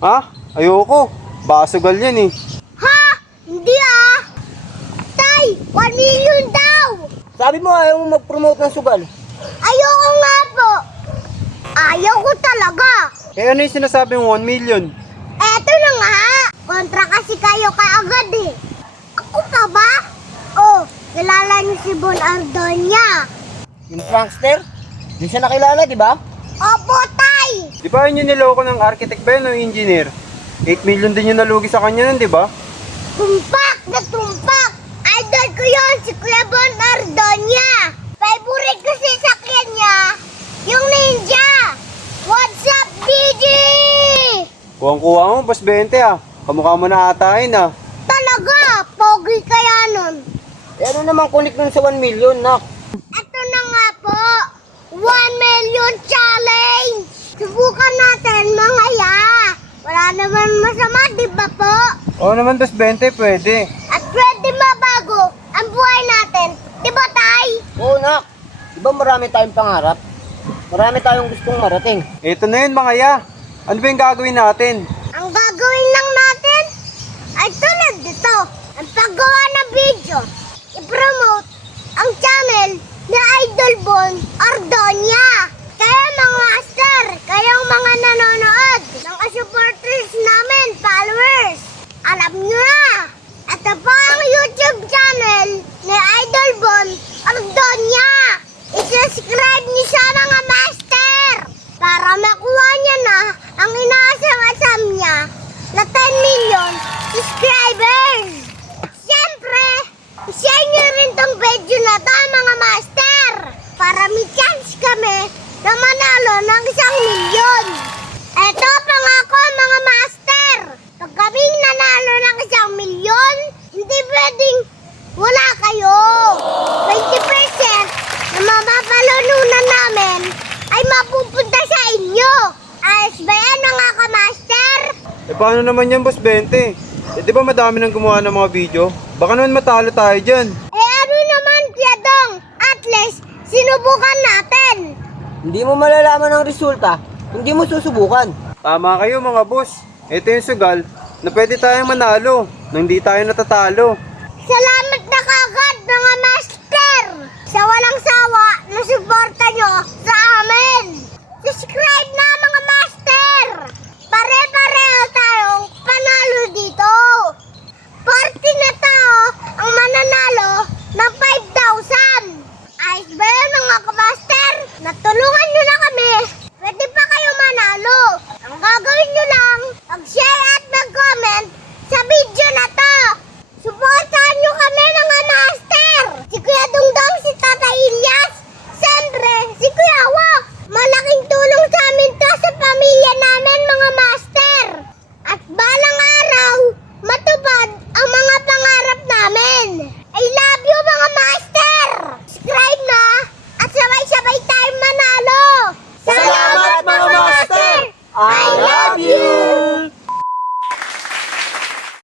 Ha? Ayoko. Baka sugal yan eh. Ha? Hindi ah! Tay, 1 million daw! Sabi mo ayaw mo mag-promote ng sugal. Ayoko nga po! Ayaw ko talaga! Eh ano yung sinasabing 1 million? Eto na nga! Kontra kasi kayo kaagad eh! Ako pa ba? Oh, kilala niyo si Bon Ardonia! Yung prankster? Di siya nakilala, di ba? Opo! Di ba yun yung niloko ng architect ba yun o engineer? 8 million din yung nalugi sa kanya nun, di ba? Tumpak na tumpak! Idol ko yun, si Kuya Bon Ardonia! Favorite ko sa sakyan niya, yung ninja! What's up, DJ? Kuwang-kuha mo, boss 20 ah. Kamukha mo na atahin ah. Talaga, pogi kaya nun. Eh ano naman kunik nun sa 1 million, nak? Ito na nga po, 1 million challenge! Subukan natin mga ya! Wala naman masama, di ba po? Oo naman, boss 20, pwede. At pwede mabago ang buhay natin, di ba tay? Oo, nak. Di ba marami tayong pangarap? Marami tayong gustong marating. Ito na yun, mga ya. Ano ba yung gagawin natin? Ang gagawin lang natin ay tulad dito, ang paggawa ng video, i-promote ang channel ni Idol Bon Ardonia. Kaya mga master, kayong mga nanonood, mga supporters namin, followers, alam nyo na, ito po ang YouTube channel ni Idol Bon Ardonia. I-subscribe niyo siya mga master para makuha niya na ang inaasam-asam niya na 10 million subscribers. Siyempre, share niyo rin tong video na to mga master para may chance kami na manalo ng isang milyon. Eto pangako mga master, pag kaming nanalo ng isang milyon, hindi pwedeng wala kayo. 20% na mapapalununan namin ay mapupunta sa inyo. Ayos ba yan mga kamaster? Eh paano naman yan, boss 20? Eh di ba madami nang gumawa ng mga video? Baka naman matalo tayo dyan. Eh ano naman Kuya Dong? At least, sinubukan natin. Hindi mo malalaman ang resulta, hindi mo susubukan. Tama kayo mga boss. Ito yung sugal na pwede tayong manalo nang di tayo natatalo. Sa lahat gagawin nyo lang.